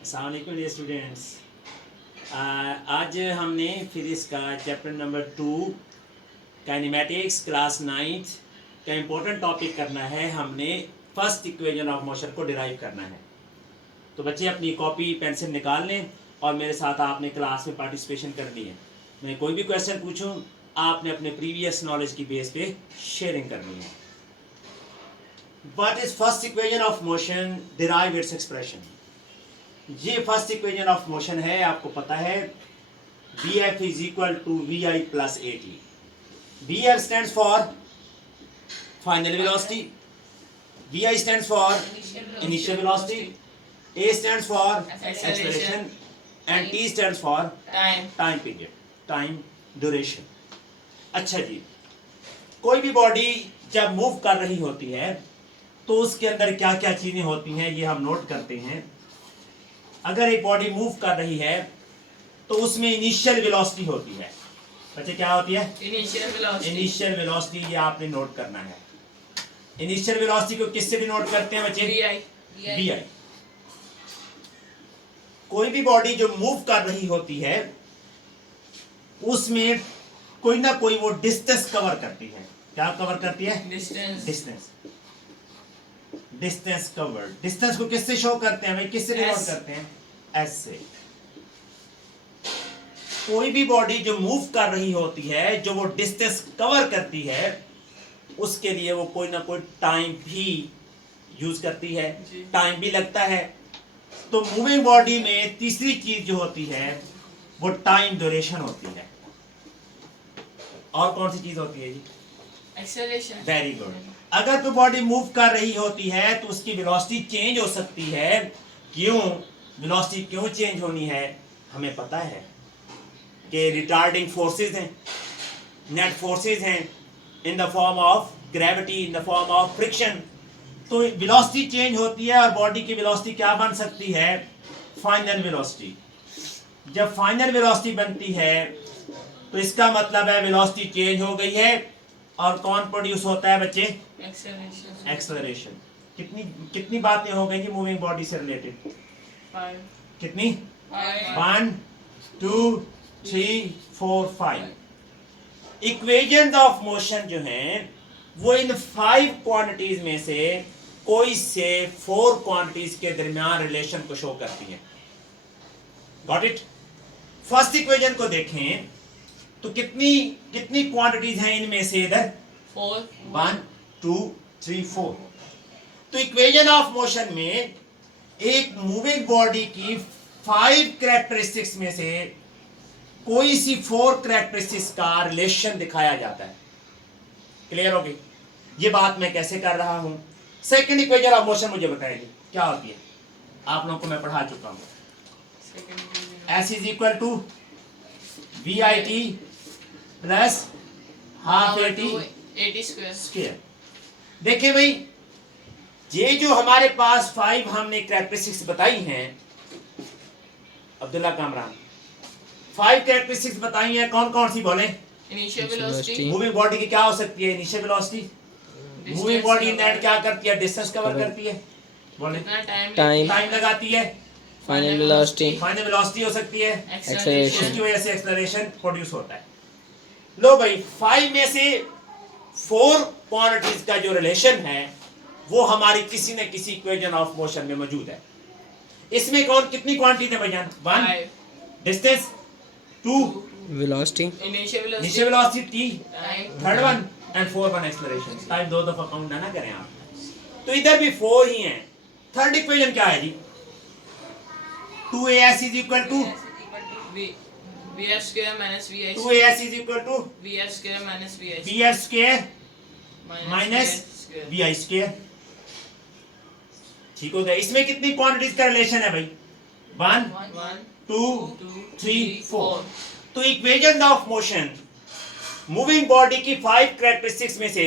अस्सलाम वालेकुम dear students. आज हमने फिजिक्स का chapter number 2 kinematics class 9th का इम्पोर्टेंट टॉपिक करना है। हमने फर्स्ट इक्वेशन ऑफ मोशन को डिराइव करना है। तो बच्चे अपनी कॉपी पेंसिल निकाल लें और मेरे साथ आपने क्लास में पार्टिसिपेशन करनी है। मैं कोई भी क्वेश्चन पूछूं, आपने अपने प्रीवियस नॉलेज की बेस पे शेयरिंग करनी है। What is first equation of motion, derive its expression. ये फर्स्ट इक्वेशन ऑफ मोशन है, आपको पता है Vf is equal to Vi plus AT। Vf stands for final velocity, Vi stands for initial velocity, A stands for acceleration and T stands for time period, time duration. अच्छा जी, कोई भी body जब move कर रही होती है तो उसके अंदर क्या क्या चीजें होती हैं ये हम नोट करते हैं। अगर एक बॉडी मूव कर रही है तो उसमें इनिशियल वेलोसिटी होती है। बच्चे क्या होती है? Initial velocity. ये आपने नोट करना है। इनिशियल वेलोसिटी को किससे भी नोट करते हैं बच्चे? Vi। कोई भी बॉडी जो मूव कर रही होती है उसमें कोई ना कोई वो डिस्टेंस कवर करती है। क्या कवर करती है? Distance covered. डिस्टेंस को किससे शो करते हैं भाई? किससे डिनोट करते हैं? एस से। कोई भी बॉडी जो मूव कर रही होती है, जो वो डिस्टेंस कवर करती है, उसके लिए वो कोई ना कोई टाइम भी यूज करती है, टाइम भी लगता है। तो मूविंग बॉडी में तीसरी चीज जो होती है वो टाइम ड्यूरेशन होती है। और कौन सी चीज होती है जी? एक्सेलरेशन। Very good. अगर कोई बॉडी मूव कर रही होती है तो उसकी वेलोसिटी चेंज हो सकती है। क्यों? वेलोसिटी क्यों चेंज होनी है? हमें पता है कि रिटार्डिंग फोर्सेस हैं, नेट फोर्सेस हैं, in the form of gravity, in the form of friction. तो वेलोसिटी चेंज होती है और बॉडी की वेलोसिटी क्या बन सकती है? Final velocity. जब फाइनल वेलोसिटी बनती है तो इसका मतलब है वेलोसिटी चेंज हो गई है। और कौन प्रोड्यूस होता है बच्चे? एक्सेलरेशन। कितनी बातें हो गई मूविंग बॉडी से रिलेटेड? कितनी? 1 2 3 4 5 इक्वेशंस ऑफ मोशन जो हैं वो इन 5 क्वांटिटीज में से कोई से 4 क्वांटिटीज के दरमियान रिलेशन को शो करती हैं। Got it? फर्स्ट इक्वेशन को देखें तो कितनी क्वांटिटीज हैं इनमें से? इधर 4, 1 2 3 4। तो इक्वेशन ऑफ मोशन में एक मूविंग बॉडी की 5 कैरेक्टरिस्टिक्स में से कोई सी 4 कैरेक्टरिस्टिक्स का रिलेशन दिखाया जाता है। क्लियर होगी? ये बात मैं कैसे कर रहा हूं? सेकंड इक्वेशन ऑफ मोशन मुझे बताइए क्या होती है। आप लोगों को मैं पढ़ा चुका हूं। S is equal to VIT plus half AT square. देखिए भाई, ये जो हमारे पास 5 हमने कैरेक्टरिस्टिक्स बताई हैं, अब्दुल्ला कामरान, 5 कैरेक्टरिस्टिक्स बताई हैं। कौन कौन सी बोले? Initial velocity. मूविंग बॉडी की क्या हो सकती है? Initial velocity. Moving body net क्या करती है? डिस्टेंस कवर करती है। बोले टाइम लगाती है। फाइनल वेलोसिटी हो सकती है। एक्सेलरेशन। उसकी वजह से एक्सेलरेशन प्रोड्यूस होता है। लो भाई, 5 में से 4 क्वांटिटीज का जो रिलेशन है वो हमारी किसी न किसी इक्वेशन ऑफ मोशन में मौजूद है। इसमें कितनी क्वांटिटी है भैया? 1 distance, 2 velocity, initial velocity, third one and fourth one acceleration. Time 2 दफा काउंट ना करें आप। तो इधर भी 4 ही हैं। थर्ड इक्वेशन क्या है जी? 2AS is equal to VF square minus VI 2AS is equal to VF square minus VI VF square minus VI square. ठीक हो गया? इसमें कितनी क्वांटिटीज का रिलेशन है भाई? 1 2 3 4। तो equation of motion moving body की 5 कैरेक्टरिस्टिक्स में से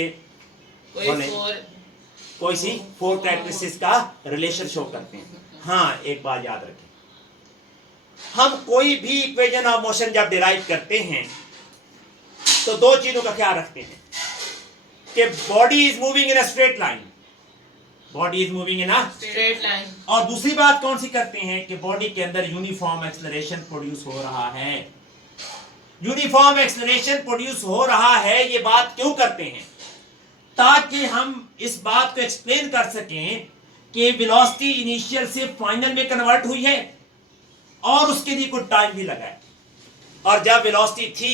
कोई सी 4 कैरेक्टरिस्टिक्स का रिलेशन शो करते हैं। हाँ, एक बात याद रखें, हम कोई भी इक्वेशन ऑफ मोशन जब डिराइव करते हैं तो 2 चीजों का ख्याल रखते हैं कि body is moving in a straight line. Body is moving in a, straight line. और दूसरी बात कौन सी करते हैं कि बॉडी के अंदर यूनिफॉर्म एक्सेलरेशन प्रोड्यूस हो रहा है। यूनिफॉर्म एक्सेलरेशन प्रोड्यूस हो रहा है, ये बात क्यों करते हैं? ताकि हम इस बात को एक्सप्लेन कर सकें कि वेलोसिटी इनिशियल से फाइनल में कन्वर्ट हुई है और उसके लिए कुछ टाइम भी लगा है, और जब वेलोसिटी थी,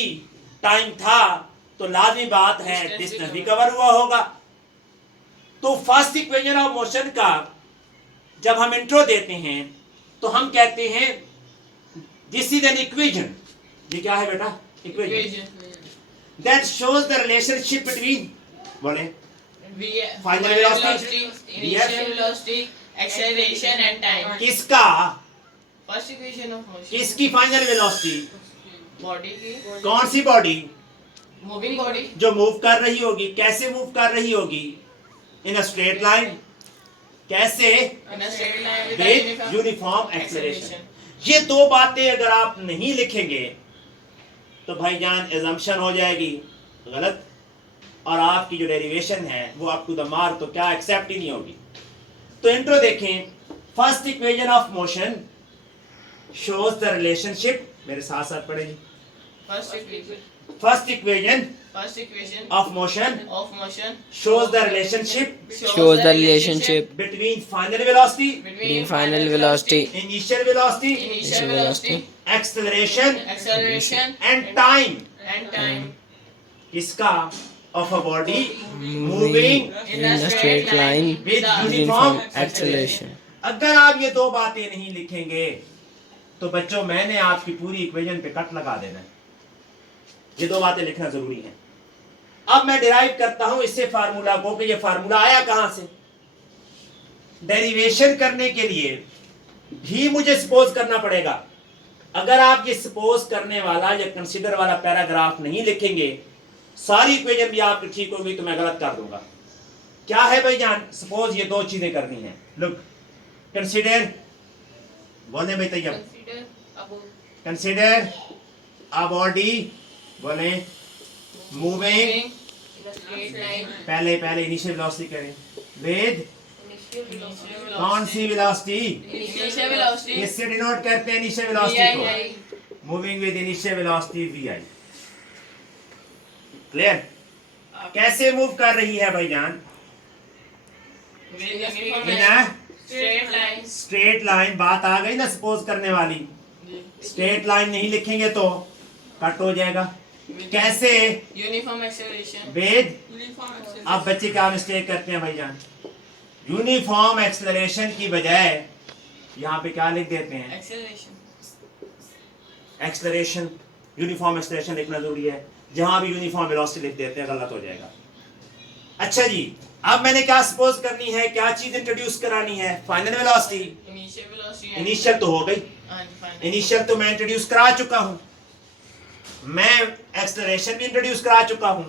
टाइम था, तो लाजमी बात है डिस्टेंस भी कवर हुआ होगा। तो फर्स्ट इक्वेशन ऑफ मोशन का जब हम इंट्रो देते हैं तो हम कहते हैं दिस इज एन इक्वेशन। ये क्या है बेटा? Equation Equation. That shows the relationship between, बोले, Final Final velocity, velocity, initial velocity, acceleration and time. किसका, First equation of motion. किसकी फाइनल वेलोसिटी? Body की. कौन सी बॉडी? Moving body. जो मूव कर रही होगी। कैसे मूव कर रही होगी? इन अ स्ट्रेट लाइन। कैसे? In a straight line with a with uniform acceleration. ये दो बातें अगर आप नहीं लिखेंगे तो भाईजान एजम्पशन हो जाएगी गलत, और आपकी जो डेरिवेशन है वो अप टू द मार्क तो क्या एक्सेप्ट ही नहीं होगी। तो इंट्रो देखें। First equation of motion shows the relationship, मेरे साथ साथ पढ़ेंगे। First equation. First equation First equation of motion of motion shows the relationship shows the relationship between final velocity, between final velocity, initial velocity, initial velocity, acceleration acceleration and time. and time. किसका? of a body moving in a straight line with with uniform uniform acceleration. अगर आप ये दो बातें नहीं लिखेंगे तो बच्चों मैंने आपकी पूरी इक्वेशन पे कट लगा देना है। ये दो बातें लिखना जरूरी है। अब मैं डिराइव करता हूं इससे फार्मूला को कि ये फार्मूला आया कहां से। डेरिवेशन करने के लिए भी मुझे सपोज करना पड़ेगा। अगर आप ये सपोज करने वाला या कंसीडर वाला पैराग्राफ नहीं लिखेंगे, सारी इक्वेशन भी आपकी ठीक होगी तो मैं गलत कर दूंगा। क्या है भाईजान? सपोज ये दो चीजें करनी है। लुक, कंसीडर, बोले भाई तैयब, कंसीडर अ बॉडी, बोले moving, in a straight line. पहले इनिशियल वेलोसिटी करें विद Initial कौन सी वेलोसिटी? Initial velocity. इससे डिनोट करते हैं इनिशियल वेलोसिटी को, VI. Moving with initial velocity V. Clear? कैसे मूव कर रही है भाईजान? With uniform in a straight line. Straight line. बात आ गई ना सपोज करने वाली। स्ट्रेट लाइन नहीं लिखेंगे तो कट हो जाएगा। कैसे? Uniform acceleration. With, Uniform acceleration. आप बच्चे क्या मिस्टेक करते हैं भाईजान? यूनिफॉर्म एक्सेलरेशन की बजाय यहाँ पे क्या लिख देते हैं? Acceleration. एक्सेलरेशन। यूनिफॉर्म एक्सेलरेशन लिखना जरूरी है। जहां भी यूनिफॉर्म वेलोसिटी लिख देते हैं गलत हो जाएगा। अच्छा जी, अब मैंने क्या सपोज करनी है, क्या चीज इंट्रोड्यूस करानी है? Final velocity. Initial velocity. and- initial तो हो गई, and final. इनिशियल तो मैं इंट्रोड्यूस करा चुका हूं, मैं एक्सेलरेशन भी इंट्रोड्यूस करा चुका हूं।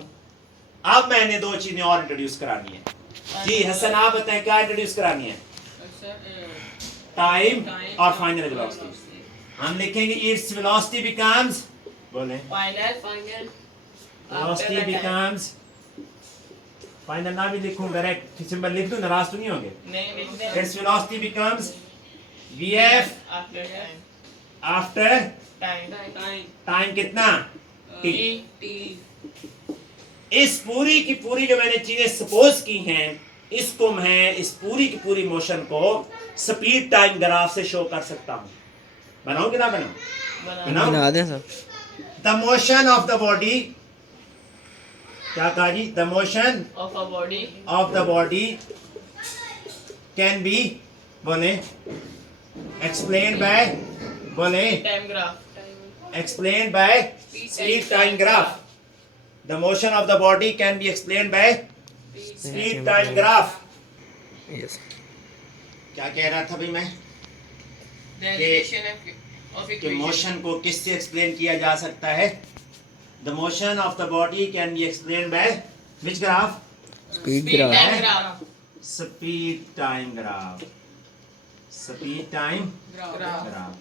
अब मैंने दो चीजें और इंट्रोड्यूस करानी है। जी हसन, आप बताएं क्या इंट्रोड्यूस करानी है? टाइम और फाइनल वेलोसिटी। हम लिखेंगे इट्स वेलोसिटी बिकम्स, बोले, Final. Velocity After the time. Becomes, final ना भी लिखूं, डायरेक्ट सिंबल लिख दूं, नाराज तो नहीं होंगे? नहीं लिखते its velocity becomes vf after time. After Time. Time कितना? t। T. इस पूरी की पूरी जो मैंने चीजें सपोज की हैं, इसको मैं इस पूरी की पूरी मोशन को स्पीड टाइम ग्राफ से शो कर सकता हूं। बनाऊं कि ना बनाऊं? बना. बना दें सब। The motion of the body, क्या कहा जी? The motion Of a body. Of the body can be, बोले, एक्सप्लेन बाय, बोले, Time graph. explained by speed time graph. The motion of the body can be explained by speed time graph. Yes. क्या कह रहा था भाई मैं? Derivation of कि equation. Motion को किससे एक्सप्लेन किया जा सकता है? The motion of the body can be explained by which graph? Speed Speed graph. time graph. Speed time graph. Speed time Graph. graph.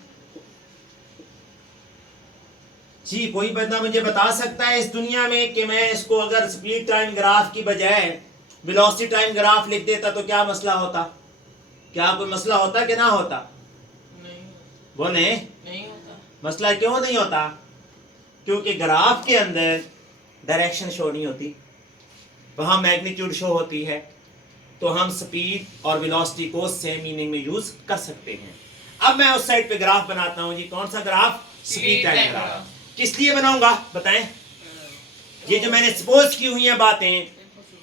जी, कोई बंदा मुझे बता सकता है इस दुनिया में कि मैं इसको अगर स्पीड टाइम ग्राफ की बजाय वेलोसिटी टाइम ग्राफ लिख देता तो क्या मसला होता? क्या कोई मसला होता कि ना होता? नहीं बोले नहीं होता। मसला क्यों नहीं होता? क्योंकि ग्राफ के अंदर डायरेक्शन शो नहीं होती, वहां मैग्नीट्यूड शो होती है, तो हम स्पीड और वेलोसिटी को सेम मीनिंग में यूज कर सकते हैं। अब मैं उस साइड पे ग्राफ बनाता हूं जी। कौन सा ग्राफ? Speed time graph. किस लिए बनाऊंगा बताएं? ये जो मैंने सपोज की हुई हैं बातें,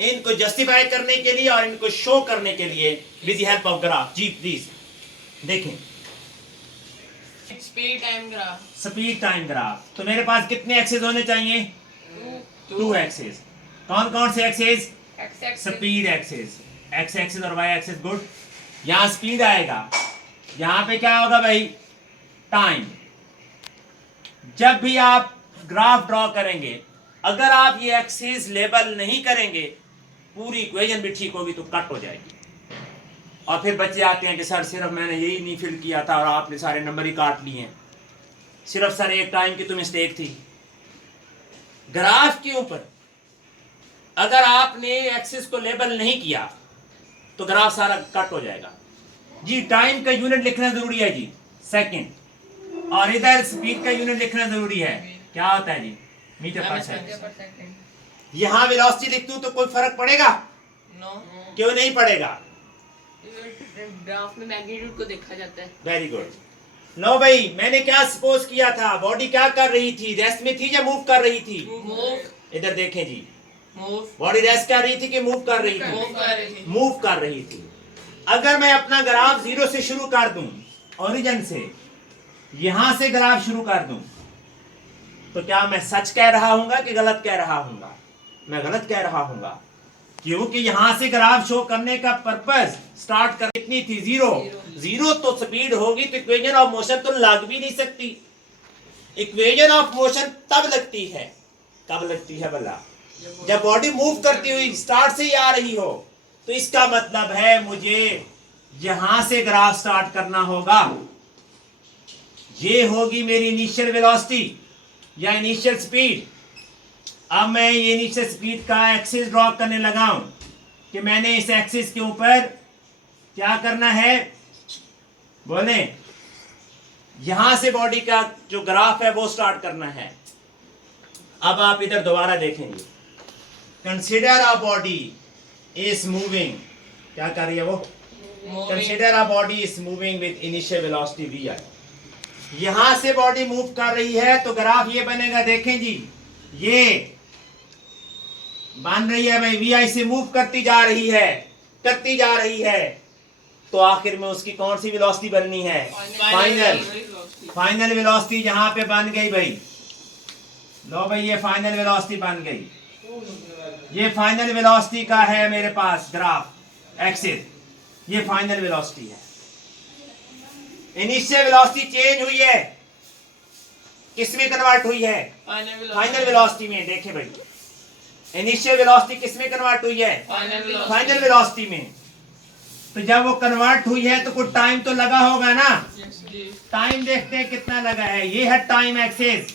इनको जस्टिफाई करने के लिए और इनको शो करने के लिए with the help of graph. जी प्लीज देखें, speed time graph. Speed time graph. तो मेरे पास कितने एक्सेस होने चाहिए? 2 एक्सेस। कौन कौन से axes? Speed axes, X axes और वाई एक्सेस। गुड। यहां स्पीड आएगा, यहां पे क्या होगा भाई? टाइम। जब भी आप ग्राफ ड्रॉ करेंगे, अगर आप ये एक्सेस लेबल नहीं करेंगे, पूरी इक्वेशन भी ठीक होगी तो कट हो जाएगी। और फिर बच्चे आते हैं कि सर सिर्फ मैंने यही नहीं फिल किया था और आपने सारे नंबर ही काट लिए हैं, सिर्फ सर एक टाइम की तो मिस्टेक थी। ग्राफ के ऊपर अगर आपने एक्सिस को लेबल नहीं किया तो ग्राफ सारा कट हो जाएगा जी। टाइम का यूनिट लिखना जरूरी है जी, सेकंड। और इधर स्पीड का यूनिट लिखना जरूरी है। क्या होता है जी? मीटर पर सेकंड। यहां वेलोसिटी लिख दूं तो कोई फर्क पड़ेगा? नो। क्यों नहीं पड़ेगा? ग्राफ में मैग्नीट्यूड को देखा जाता है। Very good. नो भाई, मैंने क्या सपोज किया था? बॉडी क्या कर रही थी? रेस्ट में थी या मूव कर रही थी? मूव। इधर देखें जी, मूव। बॉडी रेस्ट कर रही थी कि मूव कर रही थी? मूव कर रही थी। मूव कर रही थी। अगर मैं अपना ग्राफ 0 से शुरू कर दूं, ओरिजिन से, यहां से ग्राफ शुरू कर दूं, तो क्या मैं सच कह रहा हूंगा कि गलत कह रहा हूंगा? मैं गलत कह रहा हूंगा, क्योंकि यहां से ग्राफ शो करने का पर्पस स्टार्ट कर कितनी थी? 0 तो स्पीड होगी तो इक्वेशन ऑफ मोशन तो लग भी नहीं सकती। इक्वेशन ऑफ मोशन तब लगती है, कब लगती है भला? जब बॉडी मूव करती हुई स्टार्ट से ही आ रही हो। तो इसका मतलब है मुझे यहां से ग्राफ स्टार्ट करना होगा। ये होगी मेरी इनिशियल वेलोसिटी या इनिशियल स्पीड। अब मैं ये इनिशियल स्पीड का एक्सिस ड्रॉ करने लगा हूं कि मैंने इस एक्सिस के ऊपर क्या करना है? बोले, यहां से बॉडी का जो ग्राफ है वो स्टार्ट करना है। अब आप इधर दोबारा देखेंगे, consider a body is moving. क्या कर रही है वो? Consider a body is moving with initial velocity V I. यहां से बॉडी मूव कर रही है तो ग्राफ ये बनेगा। देखें जी, ये बन रही है भाई, वी आई से मूव करती जा रही है, करती जा रही है, तो आखिर में उसकी कौन सी वेलोसिटी बननी है? फाइनल वेलोसिटी जहां पे बन गई भाई। लो भाई, ये फाइनल वेलोसिटी बन गई। ये फाइनल वेलोसिटी का है मेरे पास ग्राफ एक्सिस। ये फाइनल वेलोसिटी है। इनिशियल वेलोसिटी चेंज हुई है, किसमें कन्वर्ट हुई है? फाइनल वेलोसिटी में। देखें भाई, इनिशियल वेलोसिटी किसमें कन्वर्ट हुई है? फाइनल वेलोसिटी में। तो जब वो कन्वर्ट हुई है तो कुछ टाइम तो लगा होगा ना? टाइम देखते हैं कितना लगा है। ये है टाइम एक्सिस,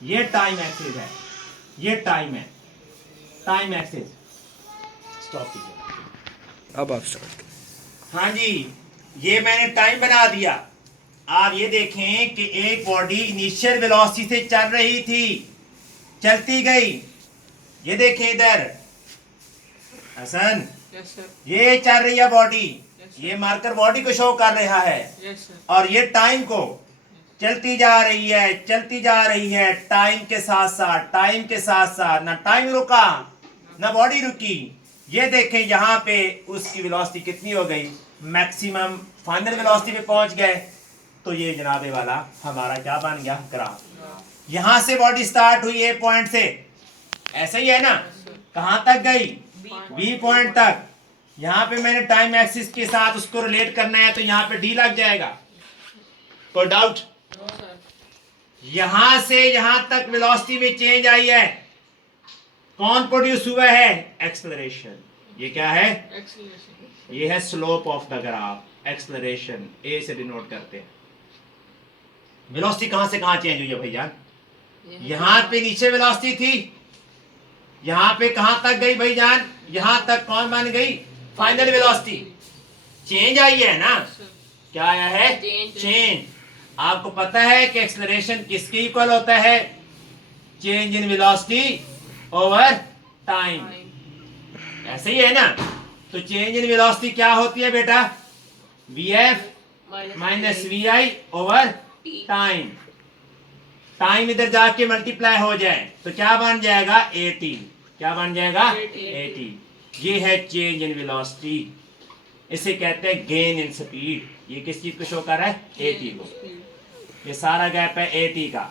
ये टाइम एक्सिस है, ये टाइम है, टाइम एक्सिस। स्टॉप कीजिए। अब आप स्टार्ट करें। हाँ जी, ये मैंने टाइम बना दिया। आप ये देखें कि एक बॉडी इनिशियल वेलोसिटी से चल रही थी, चलती गई। ये देखें इधर हसन, ये चल रही है बॉडी, ये मार्कर बॉडी को शो कर रहा है, और ये टाइम को चलती जा रही है, चलती जा रही है टाइम के साथ साथ, टाइम के साथ साथ। ना टाइम रुका ना बॉडी रुकी। ये देखें यहाँ पे उसकी वेलोसिटी कितनी हो गई? मैक्सिमम फाइनल वेलोसिटी पे पहुंच गए। तो ये जनाबे वाला हमारा क्या बन गया? ग्राफ। यहां से बॉडी स्टार्ट हुई ए पॉइंट से, ऐसा ही है ना? कहां तक गई? बी पॉइंट तक। यहां पे मैंने टाइम एक्सिस के साथ उसको रिलेट करना है तो यहां पे डी लग जाएगा। कोई डाउट? यहां से यहां तक वेलोसिटी में चेंज आई है, कौन प्रोड्यूस हुआ है? एक्सेलरेशन। ये क्या है? ये है slope of the graph, acceleration. A से डिनोट करते हैं। वेलोसिटी कहां से कहां चेंज हुई है भैया? यहां पे नीचे वेलोसिटी थी, यहाँ पे कहां तक गई भाईजान, यहां तक कौन बन गई, फाइनल वेलोसिटी। चेंज आई है ना, क्या आया है, चेंज। आपको पता है कि एक्सेलरेशन किसके इक्वल होता है, change in velocity over time, ऐसे ही है ना। तो चेंज इन वेलोसिटी क्या होती है बेटा, vf minus vi over time. Time इधर जाके मल्टीप्लाई हो जाए तो क्या बन जाएगा, at। क्या बन जाएगा, at। ये है चेंज इन वेलोसिटी, इसे कहते हैं गेन इन स्पीड। ये किस चीज को शो कर रहा है, at को। ये सारा गैप है at का।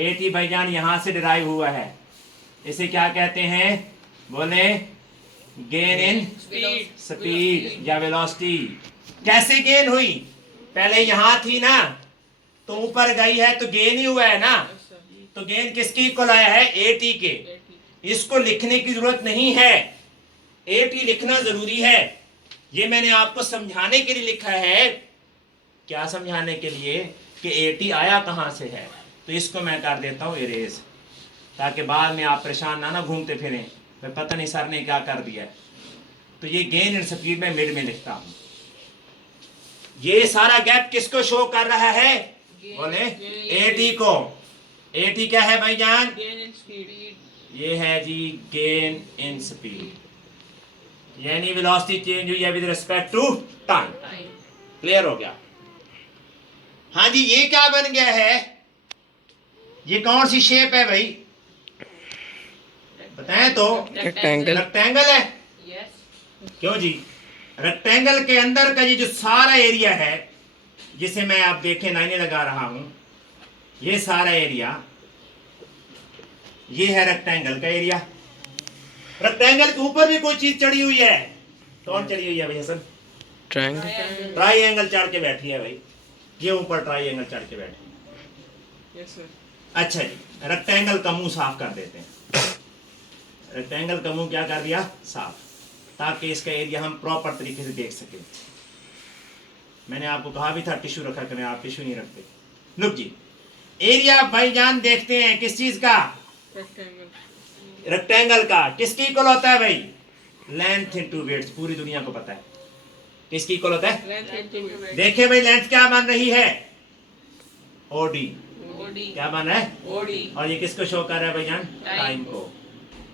at भाईजान यहां से डिराइव हुआ है, इसे क्या कहते हैं, बोले गेन इन स्पीड या वेलोसिटी। कैसे गेन हुई, पहले यहां थी ना तो ऊपर गई है तो गेन ही हुआ है ना। तो गेन किसकी इक्वल आया है, at के। इसको लिखने की जरूरत नहीं है, at लिखना जरूरी है। ये मैंने आपको समझाने के लिए लिखा है, क्या समझाने के लिए, कि at आया कहां से है। तो इसको मैं कर देता हूं इरेज, ताकि बाद में आप परेशान ना घूमते फिरें, तो पता नहीं सर ने क्या कर दिया। तो ये गेन इन स्पीड में मिड में लिखता हूं। ये सारा गैप किसको शो कर रहा है, बोले at को। at क्या है भाईजान, ये है जी गेन इन स्पीड, यानी वेलोसिटी चेंज हुई है with respect to time. Clear हो गया। हाँ जी, ये क्या बन गया है, ये कौन सी शेप है भाई, बताएं तो। रेक्टेंगल। रेक्टेंगल है, क्यों जी, रेक्टेंगल के अंदर का ये जो सारा एरिया है, जिसे मैं आप देखें लाइनें लगा रहा हूं, ये सारा एरिया, ये है रेक्टेंगल का एरिया। रेक्टेंगल के ऊपर भी कोई चीज चढ़ी हुई है, कौन चढ़ी हुई है भाई हसन, ट्रायंगल। ट्राइएंगल चढ़ के बैठी है भाई, ये ऊपर ट्राइएंगल चढ़ के बैठी है। अच्छा जी, रेक्टेंगल का मुंह साफ कर देते हैं। रेक्टेंगल का मुंह क्या कर दिया, साफ, ताकि इसका एरिया हम प्रॉपर तरीके से देख सकें। मैंने आपको कहा भी था टिश्यू रखा करें, आप टिश्यू नहीं रखते। लुक जी, एरिया भाईजान देखते हैं किस चीज का, रेक्टेंगल का। किसकी इक्वल होता है भाई, लेंथ इनटू विड्थ। पूरी दुनिया को पता है किसकी इक्वल होता है। देखिए भाई, लेंथ क्या बन रही है, ओडी। क्या बन रहा है, ओडी। और ये किसको शो कर रहा है भाईजान, टाइम को,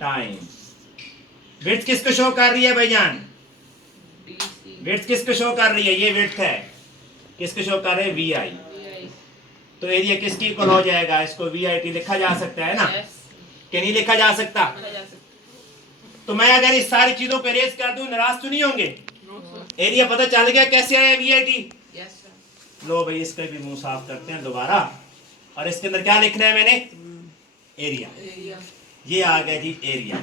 टाइम। विड्थ किसको शो कर रही है भाईजान, विड्थ किसको शो कर रही है, ये विड्थ है, किसको शो कर रहे हैं, वी आई। तो एरिया किसकी इक्वल हो जाएगा, इसको वी आई टी लिखा जा सकता है ना, कि नहीं लिखा जा सकता। तो मैं अगर इस सारी चीजों को इरेज कर दूं, नाराज तो नहीं होंगे, एरिया पता चल गया कैसे आया वी आई टी। लो भाई, इसका भी मुंह साफ करते हैं दोबारा, और इसके अंदर क्या लिखना है मैंने, एरिया। ये आ गया जी एरिया,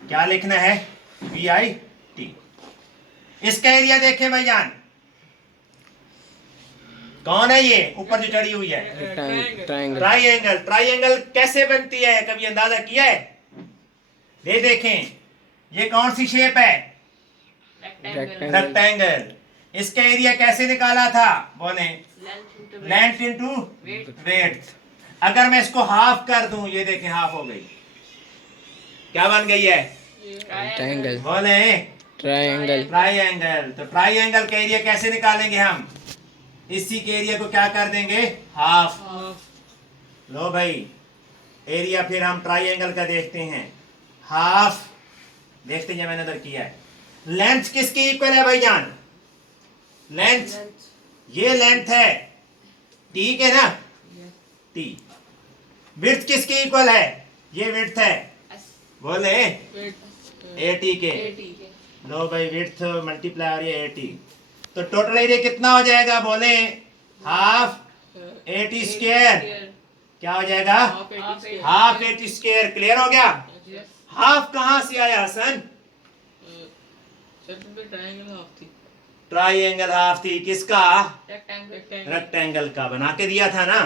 क्या लिखना है, वी आई टी। इसका एरिया देखें भाईजान, कौन है ये ऊपर जो चढ़ी हुई है, ट्रायंगल। ट्राइएंगल। ट्राइएंगल कैसे बनती है, कभी अंदाजा किया है, ये देखें, ये कौन सी शेप है, रेक्टेंगल। इसका एरिया कैसे निकाला था, बोले लेंथ इनटू विड्थ। अगर मैं इसको हाफ कर दूं, ये देखें हाफ हो गई, क्या बन गई है, रेक्टेंगल। बोले ट्रायंगल। ट्राइएंगल। तो ट्राइएंगल का एरिया कैसे निकालेंगे हम, इसी के एरिया को क्या कर देंगे, हाफ। लो भाई, एरिया फिर हम ट्राइएंगल का देखते हैं, हाफ। देखते हैं, मैंने उधर किया है। लेंथ किसकी इक्वल है भाईजान, लेंथ, ये लेंथ है, ठीक है ना, टी। विड्थ किसकी इक्वल है, ये विड्थ है, बोले एटी के। लो भाई, विड्थ मल्टीप्लाई आ रही है एटी, तो टोटल एरिया कितना हो जाएगा, बोले हाफ एटी स्क्वायर। क्या हो जाएगा, हाफ एटी स्क्वायर। क्लियर हो गया। हाफ कहां से आया हसन, ट्राइएंगल हाफ थी, किसका, रेक्टेंगल का। बना के दिया था ना,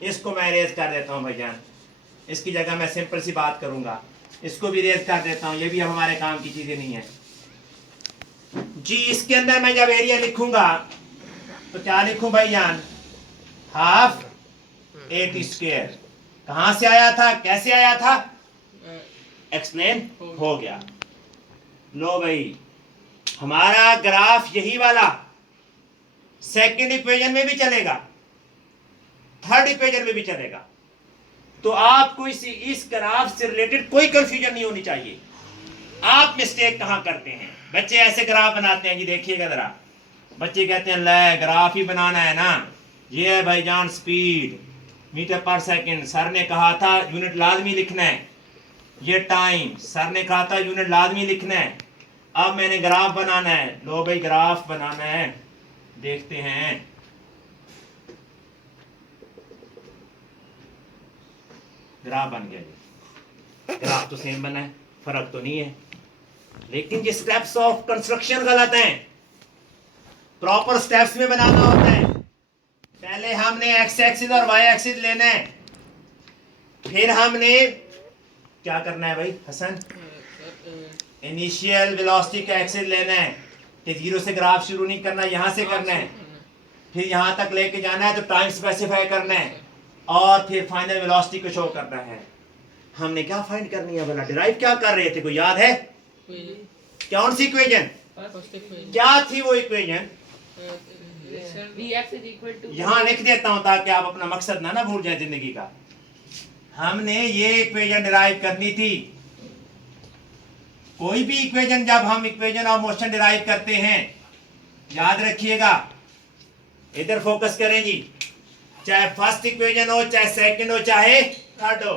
इसको मैं इरेज कर देता हूं भाईजान, इसकी जगह मैं सिंपल सी बात करूंगा, इसको भी इरेज कर देता हूं, ये भी अब हमारे काम की चीजें नहीं है जी। इसके अंदर मैं जब एरिया लिखूंगा तो क्या लिखूं भाईजान, हाफ एटी स्क्वायर। कहां से आया था, कैसे आया था, एक्सप्लेन हो गया। लो भाई, हमारा ग्राफ यही वाला सेकंड इक्वेशन में भी चलेगा, थर्ड इक्वेशन में भी चलेगा। तो आपको इस ग्राफ से रिलेटेड कोई कंफ्यूजन नहीं होनी चाहिए। आप मिस्टेक कहां करते हैं? बच्चे ऐसे ग्राफ बनाते हैं जी, देखिएगा जरा। बच्चे कहते हैं ले ग्राफ ही बनाना है ना, ये है भाईजान स्पीड मीटर पर सेकंड, सर ने कहा था यूनिट लाजमी लिखना है। ये टाइम, सर ने कहा था यूनिट लाजमी लिखना है। अब मैंने ग्राफ बनाना है। लो भाई ग्राफ बनाना है, देखते हैं। ग्राफ बन गया जी। ग्राफ तो सेम बना है, फर्क तो नहीं है, लेकिन ये स्टेप्स ऑफ कंस्ट्रक्शन गलत हैं। प्रॉपर स्टेप्स में बनाना होता है। पहले हमने एक्स एक्सिस और वाई एक्सिस लेना है, फिर हमने क्या करना है भाई हसन? इनिशियल वेलोसिटी का एक्सिस लेना है कि जीरो से ग्राफ शुरू नहीं करना, यहां से करना है, फिर यहां तक लेके जाना है, तो टाइम स्पेसिफाई करना है, और फिर फाइनल वेलोसिटी को शो करना है। हमने क्या फाइंड करनी है भला? डिराइव क्या कर रहे थे, कोई याद है? कौन सी इक्वेशन? क्या थी वो इक्वेशन? यहां लिख देता हूं ताकि आप अपना मकसद ना भूल जाए जिंदगी का। हमने ये इक्वेशन डिराइव करनी थी। कोई भी इक्वेशन जब हम इक्वेशन ऑफ मोशन डिराइव करते हैं, याद रखिएगा, इधर फोकस करें जी, चाहे फर्स्ट इक्वेशन हो, चाहे सेकंड हो, चाहे थर्ड हो,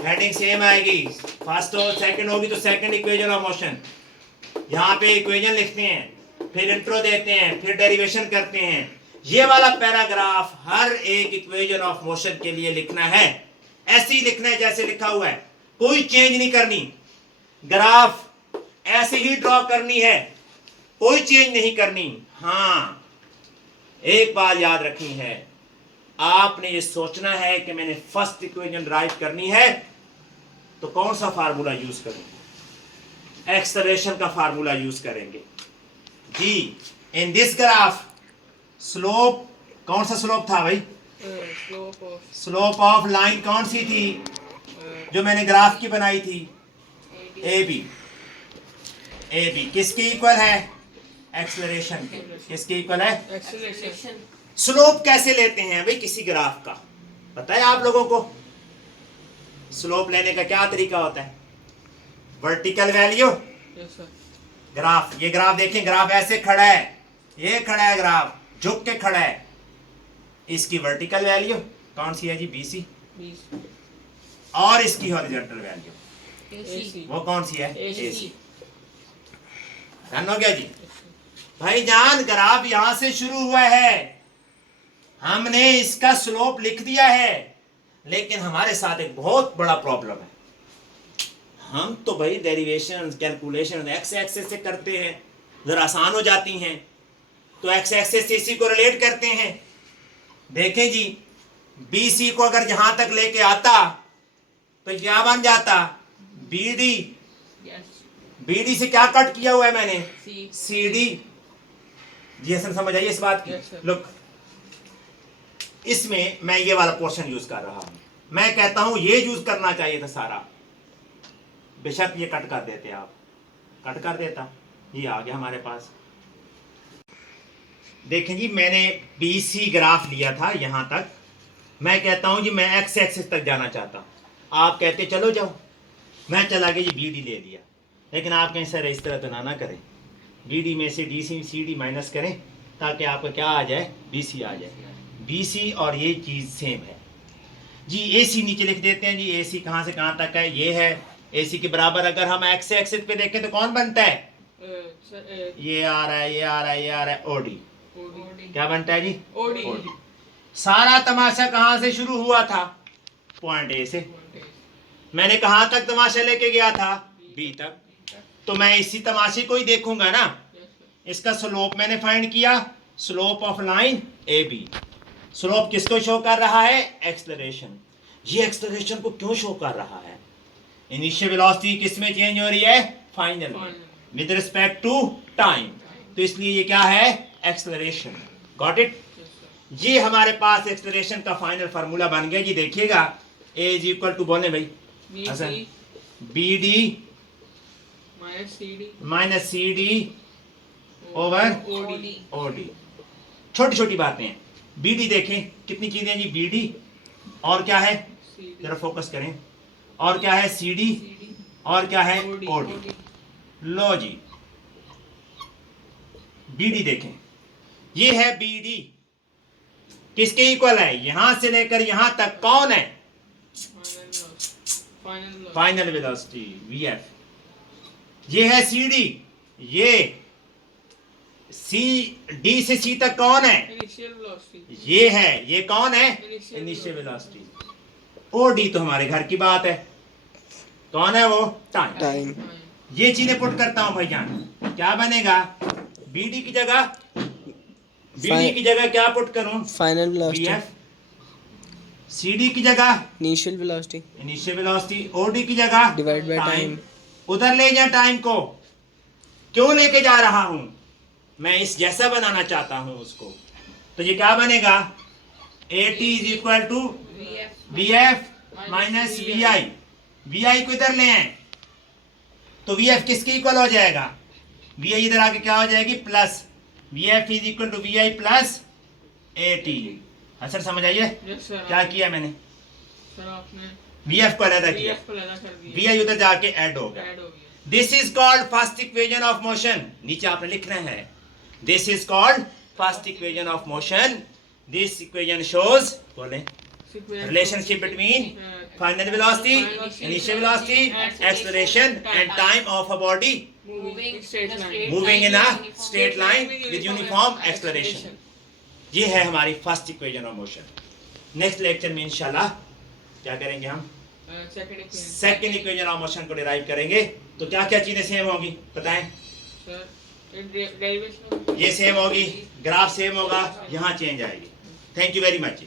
हेडिंग सेम आएगी। फर्स्ट हो सेकंड होगी तो सेकंड इक्वेशन ऑफ मोशन। यहाँ पे इक्वेशन लिखते हैं, फिर इंट्रो देते हैं, फिर डेरिवेशन करते हैं। ये वाला पैराग्राफ हर एक इक्वेशन ऑफ मोशन के लिए लिखना है, ऐसे ही लिखना है जैसे लिखा हुआ है, कोई चेंज नहीं करनी। ग्राफ ऐसे ही ड्रॉ करनी है, कोई चेंज नहीं करनी। हाँ, एक बात याद रखनी है, आपने ये सोचना है कि मैंने फर्स्ट इक्वेशन ड्राइव करनी है तो कौन सा फार्मूला यूज करूं? एक्सेलरेशन का फार्मूला यूज करेंगे जी। इन दिस ग्राफ स्लोप, कौन सा स्लोप था भाई? स्लोप ऑफ लाइन कौन सी थी जो मैंने ग्राफ की बनाई थी? A B. ए बी किसके इक्वल है? एक्सेलरेशन के। किसके इक्वल है? एक्सेलरेशन। स्लोप कैसे लेते हैं भाई किसी ग्राफ का? पता है आप लोगों को स्लोप लेने का क्या तरीका होता है? वर्टिकल वैल्यू, ग्राफ, ये ग्राफ देखें, ग्राफ ऐसे खड़ा है, ये खड़ा है, ग्राफ झुक के खड़ा है, इसकी वर्टिकल वैल्यू कौन सी है जी? BC। और इसकी हॉरिजॉन्टल वैल्यू वो कौन सी है? AC। डन हो गया जी। भाईजान ग्राफ यहां से शुरू हुआ है, हमने इसका स्लोप लिख दिया है, लेकिन हमारे साथ एक बहुत बड़ा प्रॉब्लम है। हम तो भाई डेरिवेशन कैलकुलेशन एक्स एक्सेस से करते हैं, जरा आसान हो जाती हैं, तो एक्स एक्सेस से इसी को रिलेट करते हैं। देखें जी, BC को अगर यहां तक लेके आता तो क्या बन जाता? BD। BD से क्या कट किया हुआ है मैंने? CD। जी हसन समझ आइए इस बात की। लुक, इसमें मैं ये वाला पोर्शन यूज कर रहा हूं। मैं कहता हूं ये यूज करना चाहिए था सारा, बेशक ये कट कर देते, आप कट कर देता, ये आ गया हमारे पास। देखें जी, मैंने BC ग्राफ लिया था यहां तक। मैं कहता हूं जी मैं एक्स एक्सिस तक जाना चाहता, आप कहते चलो जाओ, मैं चला गया जी BD ले लिया। लेकिन आप कहीं सर इस तरह तो ना करें, BD में से CD माइनस करें ताकि आपका क्या आ जाए? BC आ जाए। BC और ये चीज़ सेम है जी। AC नीचे लिख देते हैं जी। AC कहाँ से कहाँ तक है? ये है AC के बराबर। अगर हम एक्स एक्सिस पे देखें तो कौन बनता है? ये आ रहा है, ये आ रहा है, ये आ रहा है, OD। क्या बनता है जी? OD। सारा तमाशा कहाँ से शुरू हुआ था? पॉइंट A से। मैंने कहाँ तक तमाशा लेके गया था? B तक। तो मैं इसी तमाशे को ही देखूंगा ना। इसका स्लोप मैंने फाइंड किया, slope of line AB। Slope किसको शो कर रहा है? एक्सेलरेशन। ये एक्सेलरेशन को क्यों शो कर रहा है? इनिशियल वेलोसिटी किस में चेंज हो रही है? फाइनल में, विद रिस्पेक्ट टू टाइम। तो इसलिए ये क्या है? एक्सेलरेशन। Got it? ये हमारे पास एक्सेलरेशन का फाइनल फार्मूला बन गया जी। देखिएगा, A इज इक्वल टू, बोले भाई Hasan, BD minus CD over OD। छोटी छोटी बातें हैं। BD देखें कितनी चीजें हैं जी, BD और क्या है, जरा फोकस करें, और क्या है CD और क्या है OD। लो जी BD देखें, ये है BD, किसके इक्वल है, यहां से लेकर यहां तक कौन है, फाइनल वेलोसिटी VF। ये है CD, ये D से C तक कौन है, ये है, ये कौन है, इनिशियल वेलोसिटी। OD तो हमारे घर की बात है, कौन है वो, टाइम। ये चीजें पुट करता हूं भाईजान, क्या बनेगा, BD की जगह क्या पुट करूं, फाइनल वेलोसिटी, VF। CD की जगह इनिशियल वेलोसिटी, OD की जगह डिवाइड बाय टाइम। उधर ले जा टाइम को, क्यों लेके जा रहा हूं, मैं इस जैसा बनाना चाहता हूं उसको। तो ये क्या बनेगा, AT is equal to VF minus VI को इधर ले आए तो VF किसके इक्वल हो जाएगा, VI इधर आके क्या हो जाएगी, plus VF is equal to VI plus AT। हाँ सर समझ आइए क्या किया मैंने, VF को अलग किया, VI उधर जाके ऐड हो गया। This is called first equation of motion, नीचे आपने लिखना है, this is called first equation of motion. This equation shows, बोले, relationship between final velocity, initial velocity, acceleration and time of a body moving in a straight line with uniform acceleration। ये है हमारी first equation of motion. Next lecture में इंशाल्लाह क्या करेंगे हम, second equation of motion को डिराइव करेंगे। तो क्या क्या चीजें सेम होगी बताएं, ये सेम होगी, ग्राफ सेम होगा, यहाँ चेंज आएगी। Thank you very much.